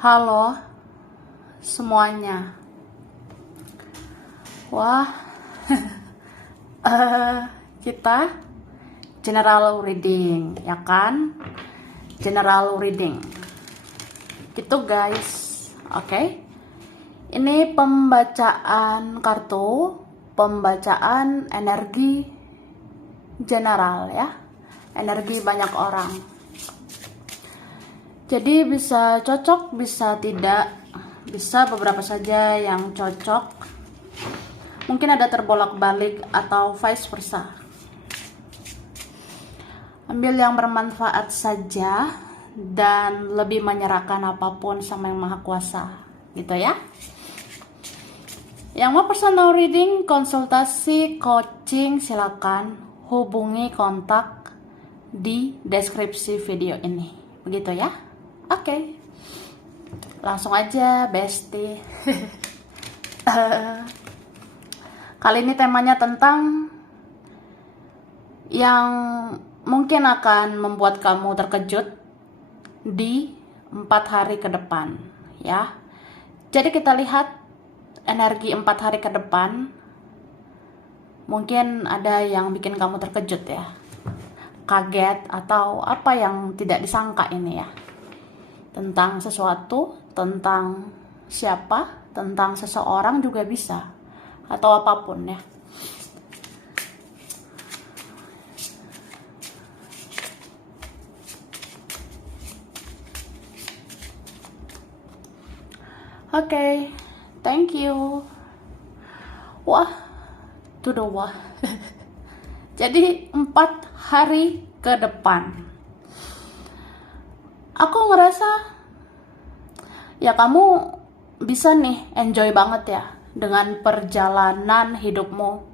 Halo semuanya. Wah, kita general reading, ya kan? General reading. Gitu guys. Oke. Ini pembacaan kartu, pembacaan energi general ya. Energi banyak orang. Jadi bisa cocok, bisa tidak, bisa beberapa saja yang cocok. Mungkin ada terbolak-balik atau vice versa. Ambil yang bermanfaat saja dan lebih menyerahkan apapun sama Yang Maha Kuasa, gitu ya. Yang mau personal reading, konsultasi, coaching, silakan hubungi kontak di deskripsi video ini. Begitu ya. Oke, langsung aja bestie. Kali ini temanya tentang yang mungkin akan membuat kamu terkejut di 4 hari ke depan ya. Jadi kita lihat energi 4 hari ke depan. Mungkin ada yang bikin kamu terkejut ya, kaget atau apa yang tidak disangka ini ya. Tentang sesuatu, tentang siapa, tentang seseorang juga bisa, atau apapun ya. Oke, thank you. Wah, to the wah. Jadi 4 hari ke depan. Aku ngerasa ya kamu bisa nih enjoy banget ya dengan perjalanan hidupmu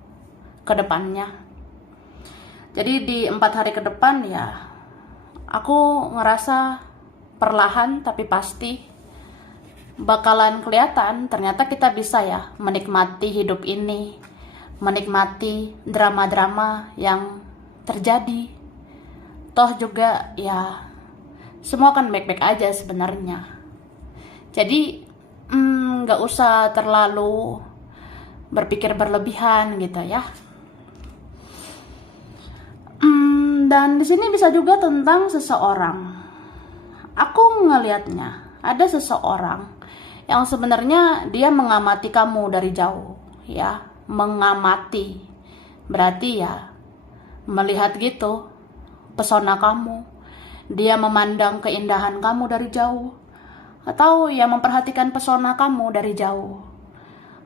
ke depannya. Jadi di 4 hari ke depan ya aku ngerasa perlahan tapi pasti bakalan kelihatan ternyata kita bisa ya menikmati hidup ini, menikmati drama-drama yang terjadi. Toh juga ya semua kan baik-baik aja sebenarnya. Jadi nggak usah terlalu berpikir berlebihan gitu ya. Dan di sini bisa juga tentang seseorang. Aku ngelihatnya ada seseorang yang sebenarnya dia mengamati kamu dari jauh ya, mengamati. Berarti ya melihat gitu pesona kamu. Dia memandang keindahan kamu dari jauh, atau ya memperhatikan pesona kamu dari jauh.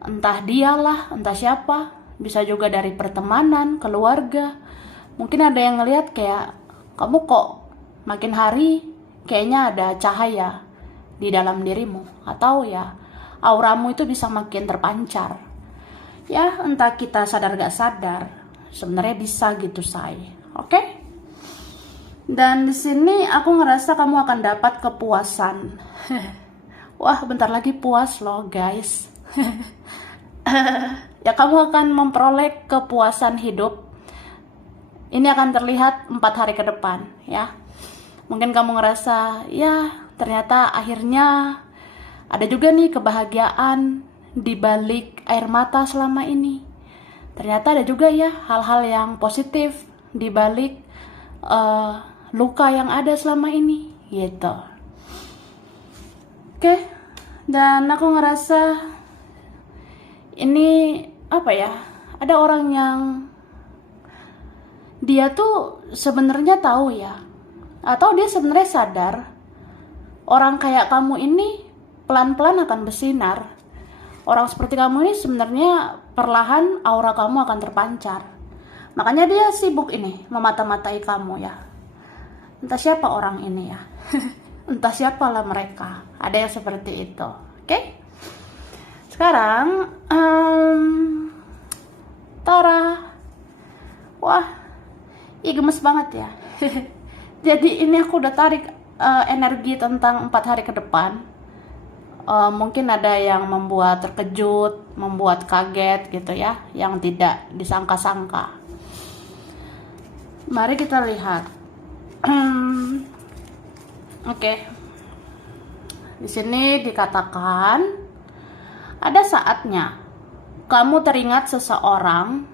Entah dialah, entah siapa, bisa juga dari pertemanan, keluarga. Mungkin ada yang ngelihat kayak kamu kok makin hari kayaknya ada cahaya di dalam dirimu, atau ya auramu itu bisa makin terpancar. Ya entah kita sadar gak sadar, sebenarnya bisa gitu say. Oke? Dan di sini aku ngerasa kamu akan dapat kepuasan. Wah, bentar lagi puas loh, guys. Ya, kamu akan memperoleh kepuasan hidup. Ini akan terlihat 4 hari ke depan, ya. Mungkin kamu ngerasa, ya, ternyata akhirnya ada juga nih kebahagiaan di balik air mata selama ini. Ternyata ada juga ya hal-hal yang positif di balik luka yang ada selama ini gitu. Oke, dan aku ngerasa ini apa ya, ada orang yang dia tuh sebenarnya tahu ya, atau dia sebenarnya sadar orang kayak kamu ini pelan-pelan akan bersinar. Orang seperti kamu ini sebenarnya perlahan aura kamu akan terpancar. Makanya dia sibuk ini memata-matai kamu ya. Entah siapa orang ini ya. Entah siapalah mereka. Ada yang seperti itu. Oke? Sekarang Tara. Wah, gemes banget ya. Jadi ini aku udah tarik energi tentang 4 hari ke depan. Mungkin ada yang membuat terkejut, membuat kaget gitu ya, yang tidak disangka-sangka. Mari kita lihat. Oke. Di sini dikatakan ada saatnya kamu teringat seseorang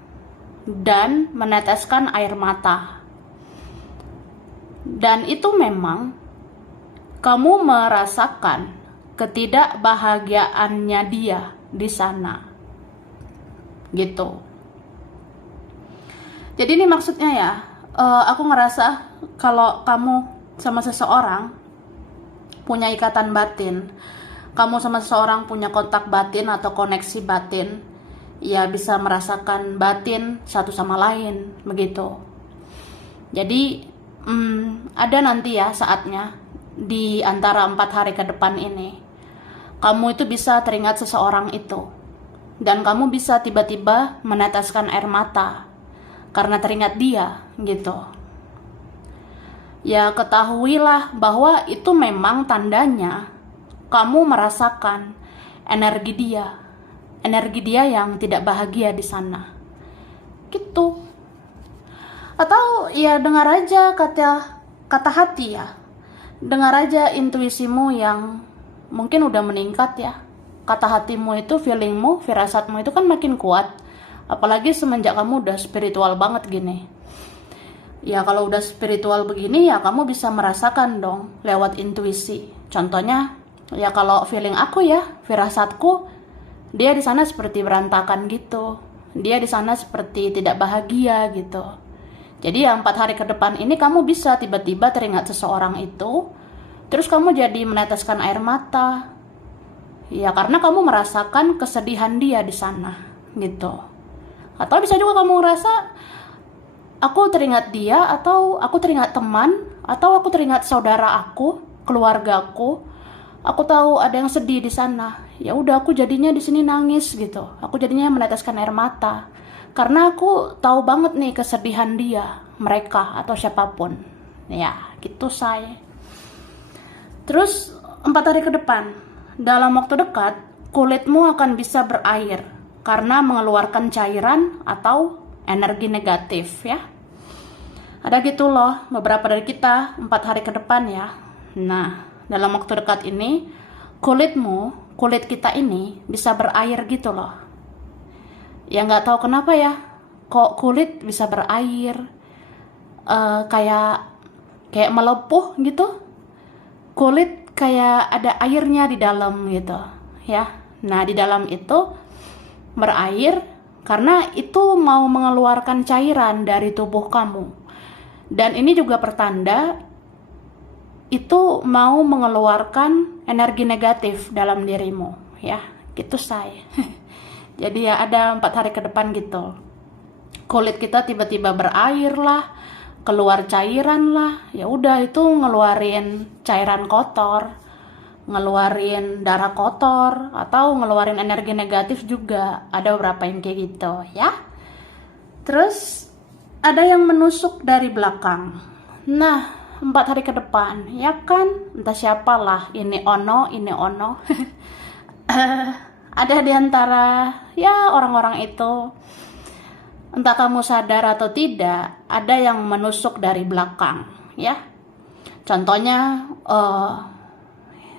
dan meneteskan air mata. Dan itu memang kamu merasakan ketidakbahagiaannya dia di sana. Gitu. Jadi ini maksudnya ya, aku ngerasa kalau kamu sama seseorang punya ikatan batin, kamu sama seseorang punya kontak batin atau koneksi batin, ya bisa merasakan batin satu sama lain, begitu. Jadi ada nanti ya saatnya di antara 4 hari ke depan ini, kamu itu bisa teringat seseorang itu, dan kamu bisa tiba-tiba meneteskan air mata karena teringat dia, gitu. Ya ketahuilah bahwa itu memang tandanya kamu merasakan energi dia yang tidak bahagia di sana, gitu. Atau ya dengar aja kata hati ya, dengar aja intuisimu yang mungkin udah meningkat ya. Kata hatimu itu, feelingmu, firasatmu itu kan makin kuat, apalagi semenjak kamu udah spiritual banget gini. Ya kalau udah spiritual begini ya kamu bisa merasakan dong lewat intuisi. Contohnya ya kalau feeling aku ya, firasatku, dia di sana seperti berantakan gitu. Dia di sana seperti tidak bahagia gitu. Jadi ya 4 hari ke depan ini kamu bisa tiba-tiba teringat seseorang itu, terus kamu jadi meneteskan air mata. Ya karena kamu merasakan kesedihan dia di sana gitu. Atau bisa juga kamu ngerasa aku teringat dia, atau aku teringat teman, atau aku teringat saudara aku, keluargaku. Aku tahu ada yang sedih di sana. Ya udah aku jadinya di sini nangis gitu. Aku jadinya meneteskan air mata. Karena aku tahu banget nih kesedihan dia, mereka atau siapapun. Ya, gitu say. Terus 4 hari ke depan, dalam waktu dekat, kulitmu akan bisa berair karena mengeluarkan cairan atau energi negatif ya. Ada gitu loh beberapa dari kita 4 hari ke depan ya. Nah, dalam waktu dekat ini kulit kita ini bisa berair gitu loh. Ya nggak tahu kenapa ya, kok kulit bisa berair, kayak melepuh gitu. Kulit kayak ada airnya di dalam gitu ya. Nah di dalam itu berair karena itu mau mengeluarkan cairan dari tubuh kamu. Dan ini juga pertanda itu mau mengeluarkan energi negatif dalam dirimu ya, gitu say. Jadi ya ada 4 hari ke depan gitu, kulit kita tiba-tiba berair lah, keluar cairan lah. Ya udah itu ngeluarin cairan kotor, ngeluarin darah kotor, atau ngeluarin energi negatif juga. Ada beberapa yang kayak gitu ya. Terus ada yang menusuk dari belakang. Nah 4 hari ke depan ya kan, entah siapalah, ini ono ada di antara ya orang-orang itu, entah kamu sadar atau tidak, ada yang menusuk dari belakang ya. Contohnya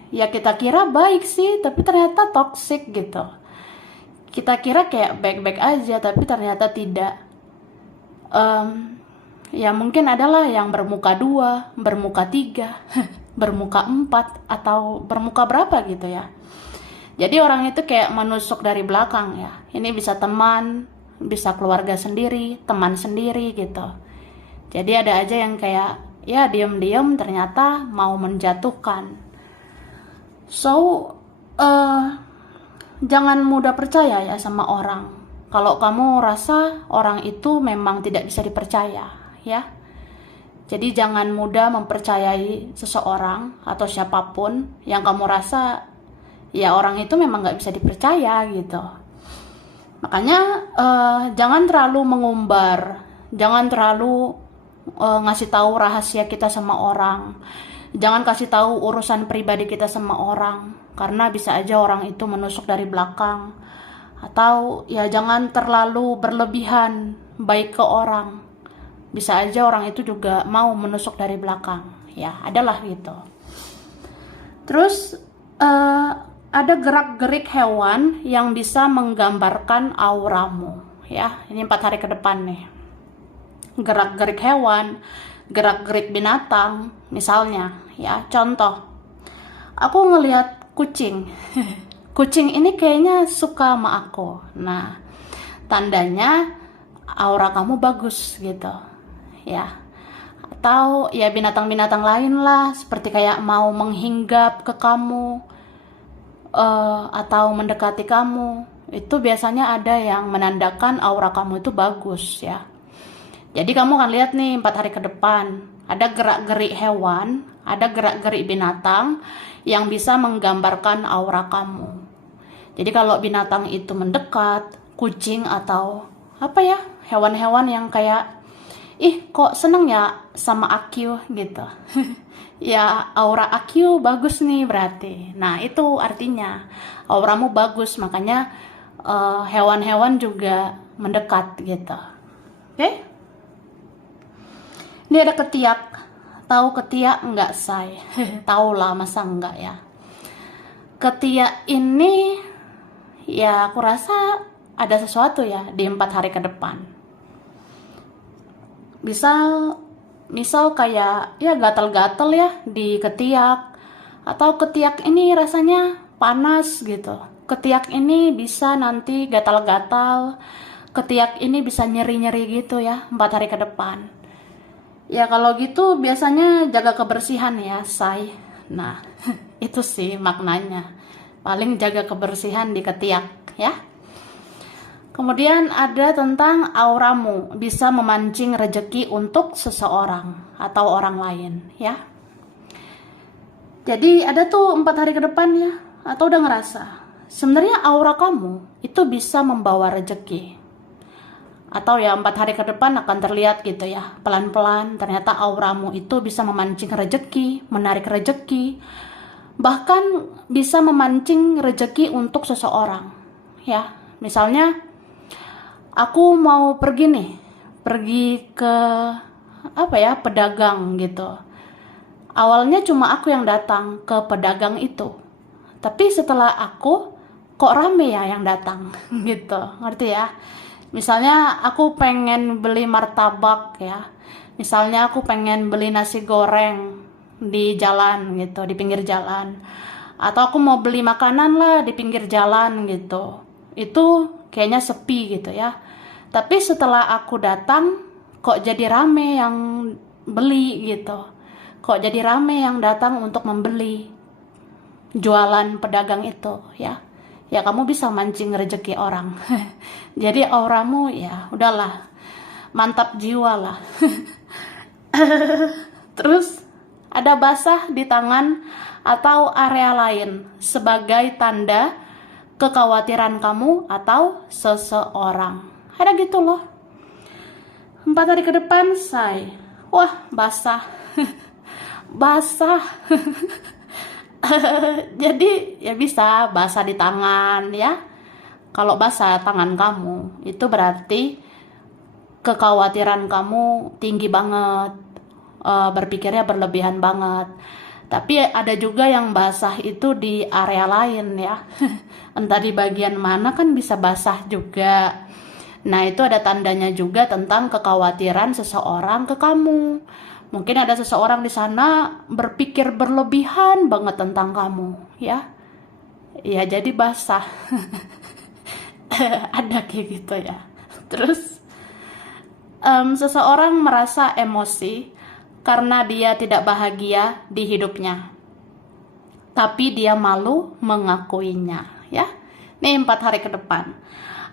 ya kita kira baik sih, tapi ternyata toxic gitu. Kita kira kayak baik-baik aja, tapi ternyata tidak. Ya mungkin adalah yang bermuka 2, bermuka 3, bermuka 4, atau bermuka berapa gitu ya. Jadi orang itu kayak menusuk dari belakang ya. Ini bisa teman, bisa keluarga sendiri, teman sendiri gitu. Jadi ada aja yang kayak ya diam-diam ternyata mau menjatuhkan. So jangan mudah percaya ya sama orang. Kalau kamu rasa orang itu memang tidak bisa dipercaya ya. Jadi jangan mudah mempercayai seseorang atau siapapun yang kamu rasa ya orang itu memang gak bisa dipercaya gitu. Makanya jangan terlalu mengumbar, jangan terlalu ngasih tahu rahasia kita sama orang, jangan kasih tahu urusan pribadi kita sama orang, karena bisa aja orang itu menusuk dari belakang. Atau ya jangan terlalu berlebihan baik ke orang, bisa aja orang itu juga mau menusuk dari belakang ya, adalah gitu. Terus Eh, ada gerak-gerik hewan yang bisa menggambarkan auramu. Ya, ini 4 hari ke depan nih. Gerak-gerik hewan, gerak-gerik binatang, misalnya. Ya, contoh. Aku ngelihat kucing. Kucing ini kayaknya suka sama aku. Nah, tandanya aura kamu bagus gitu. Ya. Atau ya binatang-binatang lain lah, seperti kayak mau menghinggap ke kamu, atau mendekati kamu. Itu biasanya ada yang menandakan aura kamu itu bagus ya. Jadi kamu akan lihat nih 4 hari ke depan, ada gerak-gerik hewan, ada gerak-gerik binatang yang bisa menggambarkan aura kamu. Jadi kalau binatang itu mendekat, kucing atau apa ya, hewan-hewan yang kayak, ih kok seneng ya sama aku gitu. Ya aura aku bagus nih berarti. Nah itu artinya auramu bagus, makanya hewan-hewan juga mendekat gitu. Oke? Ini ada ketiak. Tahu ketiak enggak, say? Tahu lah, masa enggak ya? Ketiak ini ya aku rasa ada sesuatu ya di 4 hari ke depan. Misal kayak ya gatal-gatal ya di ketiak, atau ketiak ini rasanya panas gitu. Ketiak ini bisa nanti gatal-gatal. Ketiak ini bisa nyeri-nyeri gitu ya 4 hari ke depan. Ya kalau gitu biasanya jaga kebersihan ya, say. Nah, itu sih maknanya. Paling jaga kebersihan di ketiak ya. Kemudian ada tentang auramu bisa memancing rejeki untuk seseorang atau orang lain ya. Jadi ada tuh 4 hari ke depan ya, atau udah ngerasa sebenarnya aura kamu itu bisa membawa rejeki. Atau ya 4 hari ke depan akan terlihat gitu ya, pelan-pelan ternyata auramu itu bisa memancing rejeki, menarik rejeki, bahkan bisa memancing rejeki untuk seseorang ya. Misalnya aku mau pergi nih, pergi ke apa ya, pedagang gitu. Awalnya cuma aku yang datang ke pedagang itu, tapi setelah aku kok rame ya yang datang gitu, ngerti ya? Misalnya aku pengen beli martabak ya, misalnya aku pengen beli nasi goreng di jalan gitu, di pinggir jalan, atau aku mau beli makanan lah di pinggir jalan gitu. Itu kayaknya sepi gitu ya, tapi setelah aku datang kok jadi rame yang beli gitu, kok jadi rame yang datang untuk membeli jualan pedagang itu ya. Ya kamu bisa mancing rezeki orang. Jadi auramu ya udahlah, mantap jiwa lah. Terus ada basah di tangan atau area lain sebagai tanda kekhawatiran kamu atau seseorang. Ada gitu loh. 4 hari ke depan, say. Wah, basah. Basah. Jadi ya bisa basah di tangan ya. Kalau basah tangan kamu, itu berarti kekhawatiran kamu tinggi banget, berpikirnya berlebihan banget. Tapi ada juga yang basah itu di area lain ya. Entah di bagian mana kan bisa basah juga. Nah itu ada tandanya juga tentang kekhawatiran seseorang ke kamu. Mungkin ada seseorang di sana berpikir berlebihan banget tentang kamu ya. Ya jadi basah. Ada kayak gitu ya. Terus seseorang merasa emosi karena dia tidak bahagia di hidupnya, tapi dia malu mengakuinya ya. Nih 4 hari ke depan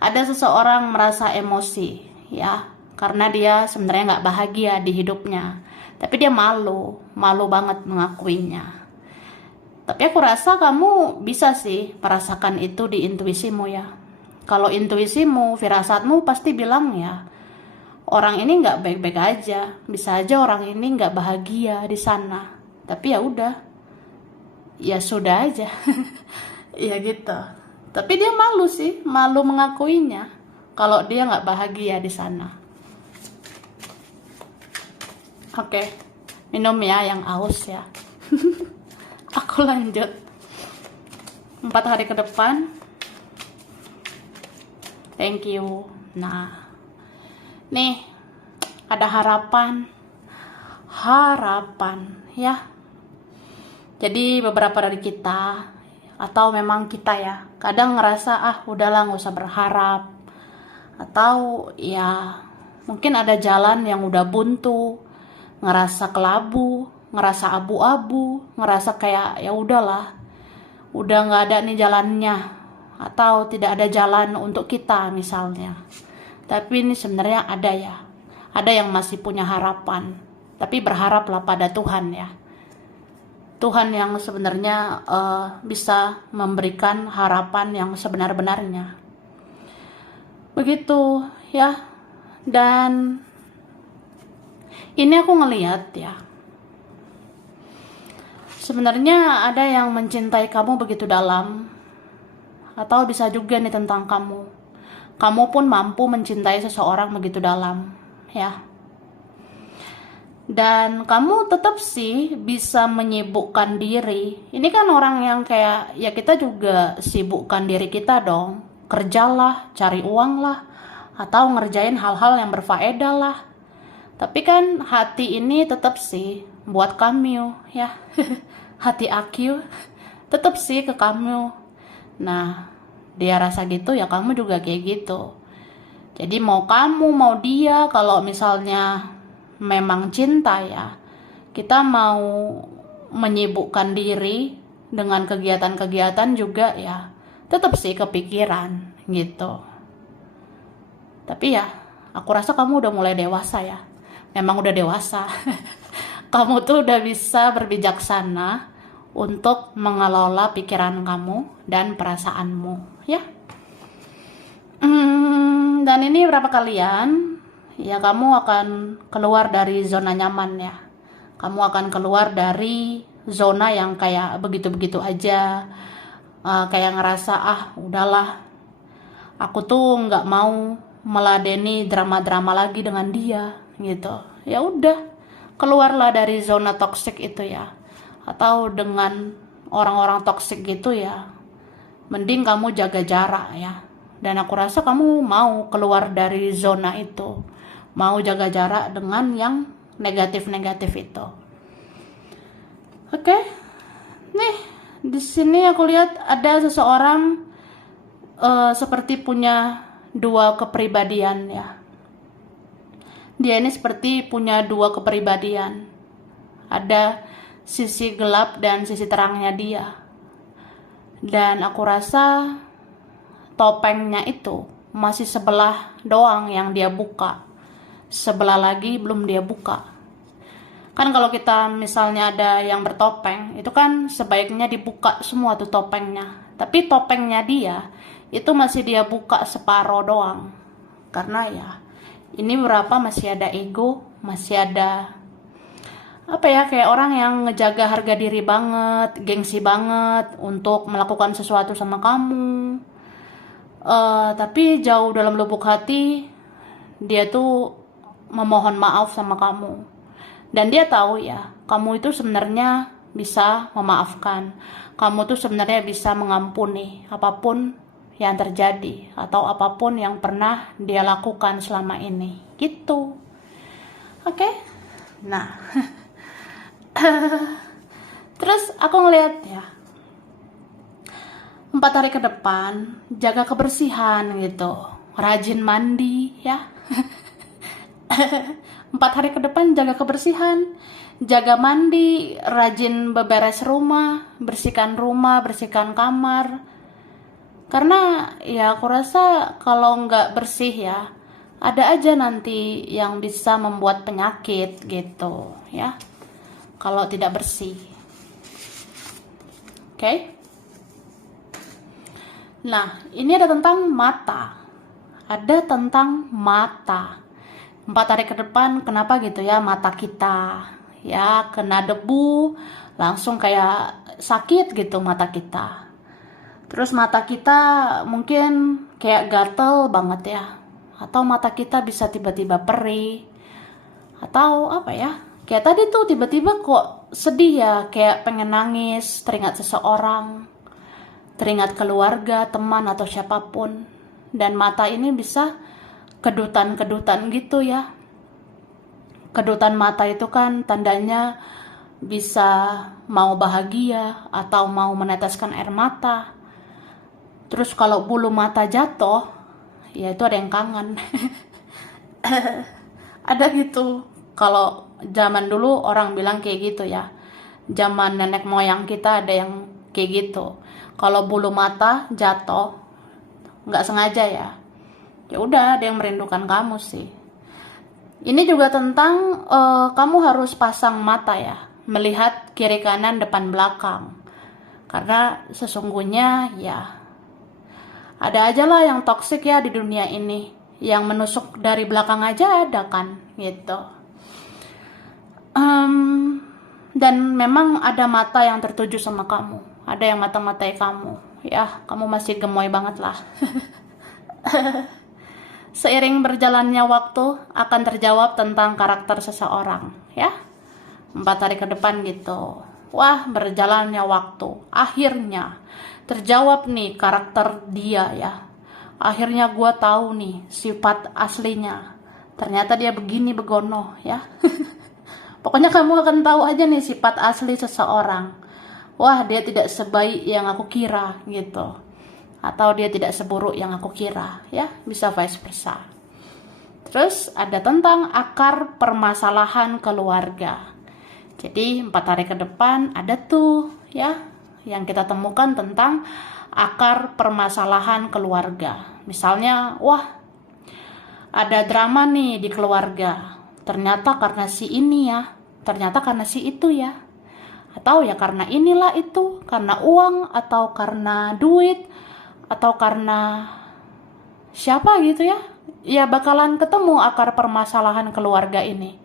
ada seseorang merasa emosi ya, karena dia sebenarnya nggak bahagia di hidupnya, tapi dia malu banget mengakuinya. Tapi aku rasa kamu bisa sih merasakan itu di intuisimu ya. Kalau intuisimu, firasatmu pasti bilang ya, orang ini nggak baik-baik aja, bisa aja orang ini nggak bahagia di sana. Tapi ya udah, ya sudah aja, ya gitu. Tapi dia malu sih, malu mengakuinya kalau dia nggak bahagia di sana. Oke, minum ya yang aus ya. Aku lanjut. 4 hari ke depan. Thank you. Nah, nih ada harapan ya. Jadi beberapa dari kita, atau memang kita ya, kadang ngerasa udahlah nggak usah berharap, atau ya mungkin ada jalan yang udah buntu, ngerasa kelabu, ngerasa abu-abu, ngerasa kayak ya udahlah, udah nggak ada nih jalannya, atau tidak ada jalan untuk kita misalnya. Tapi ini sebenarnya ada yang masih punya harapan. Tapi berharaplah pada Tuhan ya. Tuhan yang sebenarnya bisa memberikan harapan yang sebenar-benarnya. Begitu ya. Dan ini aku ngeliat ya, sebenarnya ada yang mencintai kamu begitu dalam. Atau bisa juga nih tentang kamu. Kamu pun mampu mencintai seseorang begitu dalam ya. Dan kamu tetap sih bisa menyibukkan diri. Ini kan orang yang kayak, ya kita juga sibukkan diri kita dong. Kerjalah, cari uang lah, atau ngerjain hal-hal yang berfaedah lah. Tapi kan hati ini tetap sih buat kamu ya. Hati aku tetap sih ke kamu. Nah, dia rasa gitu ya kamu juga kayak gitu. Jadi mau kamu mau dia, kalau misalnya memang cinta ya, kita mau menyibukkan diri dengan kegiatan-kegiatan juga ya, tetap sih kepikiran gitu. Tapi ya aku rasa kamu udah mulai dewasa ya. Memang udah dewasa. Kamu tuh udah bisa berbijaksana untuk mengelola pikiran kamu dan perasaanmu ya. Dan ini berapa kalian ya, kamu akan keluar dari zona nyaman ya. Kamu akan keluar dari zona yang kayak begitu-begitu aja, kayak ngerasa udahlah, aku tuh nggak mau meladeni drama-drama lagi dengan dia gitu. Ya udah, keluarlah dari zona toksik itu ya. Atau dengan orang-orang toksik gitu ya, mending kamu jaga jarak ya. Dan aku rasa kamu mau keluar dari zona itu, mau jaga jarak dengan yang negatif-negatif itu. Oke. Nih, di sini aku lihat ada seseorang seperti punya 2 kepribadian ya. Dia ini seperti punya 2 kepribadian. Ada sisi gelap dan sisi terangnya dia. Dan aku rasa topengnya itu masih sebelah doang yang dia buka, sebelah lagi belum dia buka. Kan kalau kita misalnya ada yang bertopeng, itu kan sebaiknya dibuka semua tuh topengnya. Tapi topengnya dia itu masih dia buka separuh doang. Karena ya ini berapa masih ada ego, masih ada kayak orang yang ngejaga harga diri banget, gengsi banget untuk melakukan sesuatu sama kamu. Tapi jauh dalam lubuk hati dia tuh memohon maaf sama kamu. Dan dia tahu ya, kamu itu sebenarnya bisa memaafkan. Kamu tuh sebenarnya bisa mengampuni apapun yang terjadi atau apapun yang pernah dia lakukan selama ini. Gitu. Oke? Nah. Terus aku ngeliat ya, 4 hari ke depan jaga kebersihan gitu, rajin mandi ya. 4 hari ke depan jaga kebersihan, jaga mandi, rajin beberes rumah, bersihkan kamar. Karena ya aku rasa kalau nggak bersih ya, ada aja nanti yang bisa membuat penyakit gitu ya, kalau tidak bersih. Oke? Nah, ini ada tentang mata. Ada tentang mata. 4 hari ke depan, kenapa gitu ya, mata kita ya kena debu, langsung kayak sakit gitu mata kita. Terus mata kita mungkin kayak gatel banget ya. Atau mata kita bisa tiba-tiba perih. Atau kayak tadi tuh tiba-tiba kok sedih ya, kayak pengen nangis, teringat seseorang. teringat keluarga, teman, atau siapapun. Dan mata ini bisa kedutan-kedutan gitu ya. Kedutan mata itu kan tandanya bisa mau bahagia atau mau meneteskan air mata. Terus kalau bulu mata jatuh, ya itu ada yang kangen. Ada gitu. Kalau zaman dulu orang bilang kayak gitu ya. Zaman nenek moyang kita ada yang kayak gitu. Kalau bulu mata jatuh, nggak sengaja ya. Ya udah, ada yang merindukan kamu sih. Ini juga tentang kamu harus pasang mata ya, melihat kiri kanan depan belakang. Karena sesungguhnya ya ada aja lah yang toksik ya di dunia ini. Yang menusuk dari belakang aja ada kan, gitu. Dan memang ada mata yang tertuju sama kamu. Ada yang mata-matai kamu. Ya, kamu masih gemoy banget lah. Seiring berjalannya waktu akan terjawab tentang karakter seseorang, ya. 4 hari ke depan gitu. Wah, berjalannya waktu. Akhirnya terjawab nih karakter dia ya. Akhirnya gue tahu nih sifat aslinya. Ternyata dia begini begono ya. Pokoknya kamu akan tahu aja nih sifat asli seseorang. Wah, dia tidak sebaik yang aku kira gitu. Atau dia tidak seburuk yang aku kira, ya, bisa vice versa. Terus ada tentang akar permasalahan keluarga. Jadi 4 hari ke depan ada tuh ya yang kita temukan tentang akar permasalahan keluarga. Misalnya, wah, ada drama nih di keluarga. Ternyata karena si ini ya, ternyata karena si itu ya. Atau ya karena inilah itu, karena uang atau karena duit atau karena siapa gitu ya. Ya bakalan ketemu akar permasalahan keluarga ini.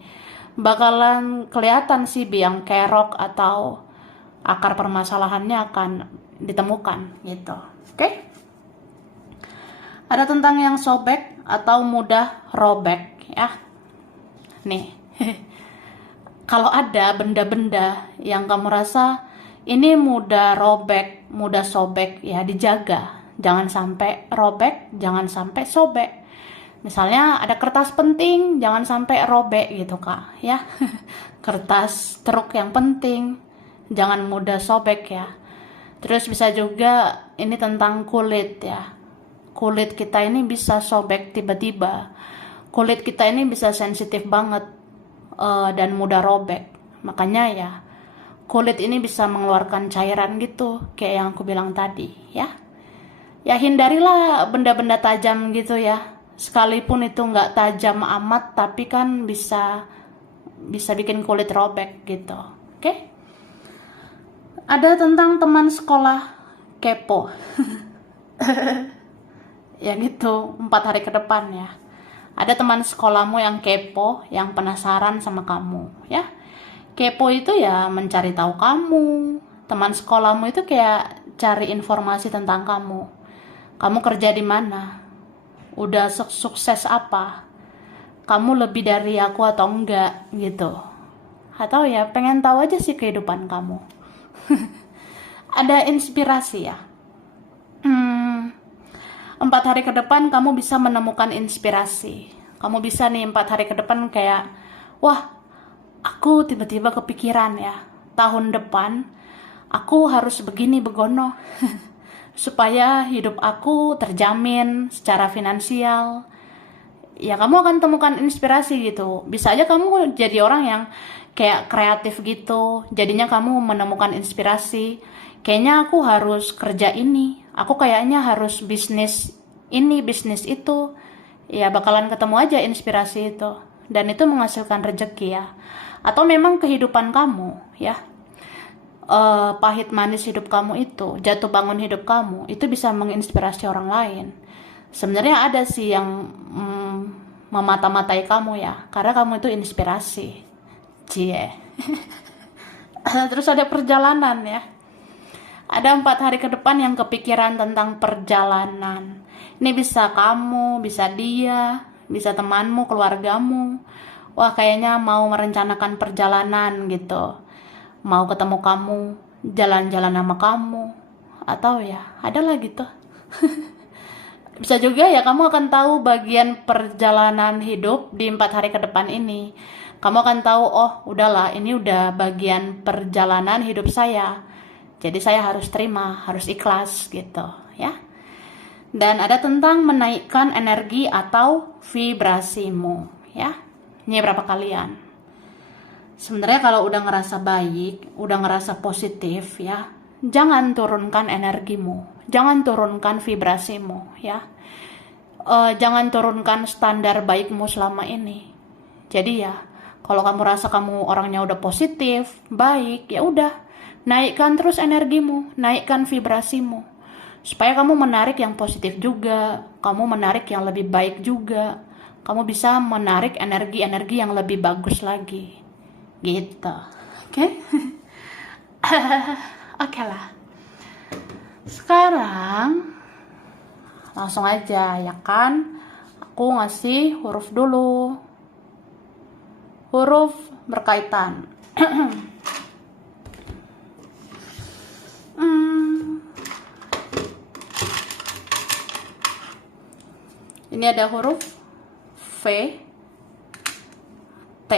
Bakalan kelihatan sih biang kerok atau akar permasalahannya akan ditemukan gitu. Oke? Ada tentang yang sobek atau mudah robek ya. Nih. Kalau ada benda-benda yang kamu rasa ini mudah robek, mudah sobek, ya dijaga. Jangan sampai robek, jangan sampai sobek. Misalnya ada kertas penting, jangan sampai robek gitu kak, ya. Kertas truk yang penting, jangan mudah sobek ya. Terus bisa juga ini tentang kulit ya. Kulit kita ini bisa sobek tiba-tiba. Kulit kita ini bisa sensitif banget dan mudah robek. Makanya ya, kulit ini bisa mengeluarkan cairan gitu, kayak yang aku bilang tadi ya. Ya hindarilah benda-benda tajam gitu ya. Sekalipun itu nggak tajam amat, tapi kan bisa bikin kulit robek gitu. Oke? Ada tentang teman sekolah kepo. Ya gitu, 4 hari ke depan ya. Ada teman sekolahmu yang kepo, yang penasaran sama kamu ya. Kepo itu ya mencari tahu kamu. Teman sekolahmu itu kayak cari informasi tentang kamu. Kamu kerja di mana? Udah sukses apa? Kamu lebih dari aku atau enggak gitu. Atau ya pengen tahu aja sih kehidupan kamu. Ada inspirasi ya. 4 hari ke depan kamu bisa menemukan inspirasi. Kamu bisa nih 4 hari ke depan kayak, wah, aku tiba-tiba kepikiran ya, tahun depan aku harus begini begono. Supaya hidup aku terjamin secara finansial. Ya kamu akan temukan inspirasi gitu. Bisa aja kamu jadi orang yang kayak kreatif gitu. Jadinya kamu menemukan inspirasi. Kayaknya aku harus kerja ini. Aku kayaknya harus bisnis ini, bisnis itu. Ya bakalan ketemu aja inspirasi itu. Dan itu menghasilkan rezeki ya. Atau memang kehidupan kamu ya. Pahit manis hidup kamu itu, jatuh bangun hidup kamu, itu bisa menginspirasi orang lain. Sebenarnya ada sih yang memata-matai kamu ya, karena kamu itu inspirasi. Cie. Terus ada perjalanan ya. Ada 4 hari ke depan yang kepikiran tentang perjalanan. Ini bisa kamu, bisa dia, bisa temanmu, keluargamu. Wah kayaknya mau merencanakan perjalanan gitu. Mau ketemu kamu, jalan-jalan sama kamu, atau ya adalah gitu. Bisa juga ya kamu akan tahu bagian perjalanan hidup di 4 hari ke depan ini. Kamu akan tahu, oh udahlah ini udah bagian perjalanan hidup saya. Jadi saya harus terima, harus ikhlas gitu ya. Dan ada tentang menaikkan energi atau vibrasimu ya. Ini berapa kalian? Sebenarnya kalau udah ngerasa baik, udah ngerasa positif ya, jangan turunkan energimu, jangan turunkan vibrasimu ya. Jangan turunkan standar baikmu selama ini. Jadi ya, kalau kamu rasa kamu orangnya udah positif, baik, ya udah, naikkan terus energimu, naikkan vibrasimu, supaya kamu menarik yang positif juga, kamu menarik yang lebih baik juga, kamu bisa menarik energi-energi yang lebih bagus lagi, gitu, oke? Oke lah. Sekarang langsung aja ya kan, aku ngasih huruf dulu, huruf berkaitan. Ini ada huruf V, T.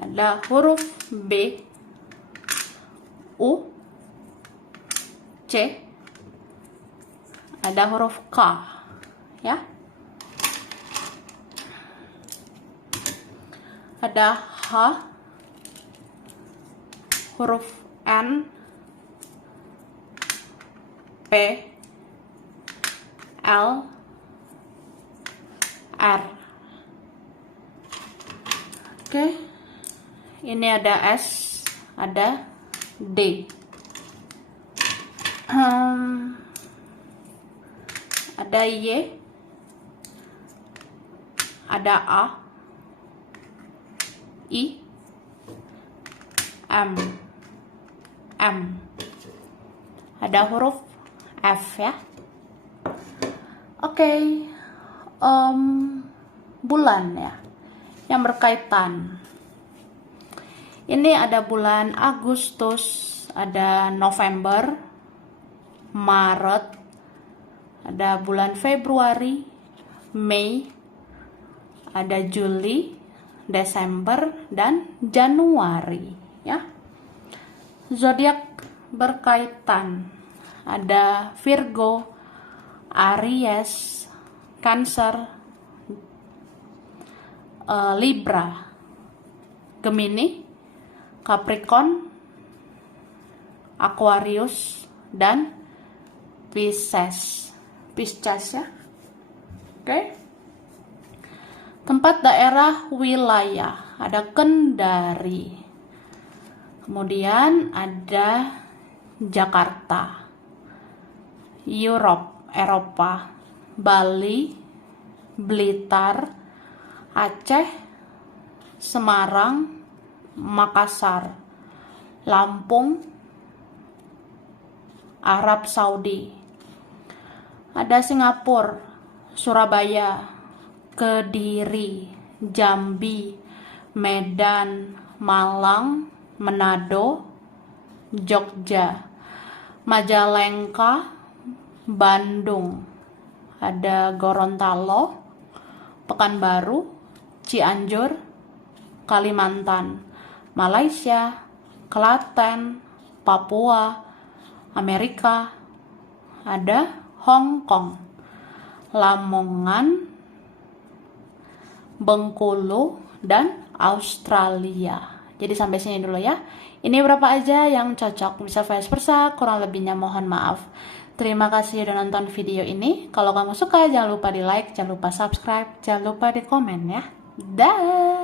Ada huruf B, U, C. Ada huruf K, ya. Ada H, huruf N, P, L, R. Oke. Ini ada S, ada D. Ada Y, ada A, I, M, ada huruf F ya. Oke. Bulan ya, yang berkaitan. Ini ada bulan Agustus, ada November, Maret, ada bulan Februari, Mei, ada Juli, Desember, dan Januari ya. Zodiak berkaitan, ada Virgo, Aries, Cancer, Libra, Gemini, Capricorn, Aquarius, dan Pisces ya. Oke. Tempat daerah wilayah, ada Kendari, kemudian ada Jakarta, Eropa, Bali, Blitar, Aceh, Semarang, Makassar, Lampung, Arab Saudi. Ada Singapura, Surabaya, Kediri, Jambi, Medan, Malang, Manado, Jogja, Majalengka, Bandung, ada Gorontalo, Pekanbaru, Cianjur, Kalimantan, Malaysia, Klaten, Papua, Amerika, ada Hong Kong, Lamongan, Bengkulu, dan Australia. Jadi sampai sini dulu ya. Ini berapa aja yang cocok, bisa vice versa, kurang lebihnya mohon maaf. Terima kasih udah nonton video ini. Kalau kamu suka jangan lupa di like, jangan lupa subscribe, jangan lupa di komen ya. Dah.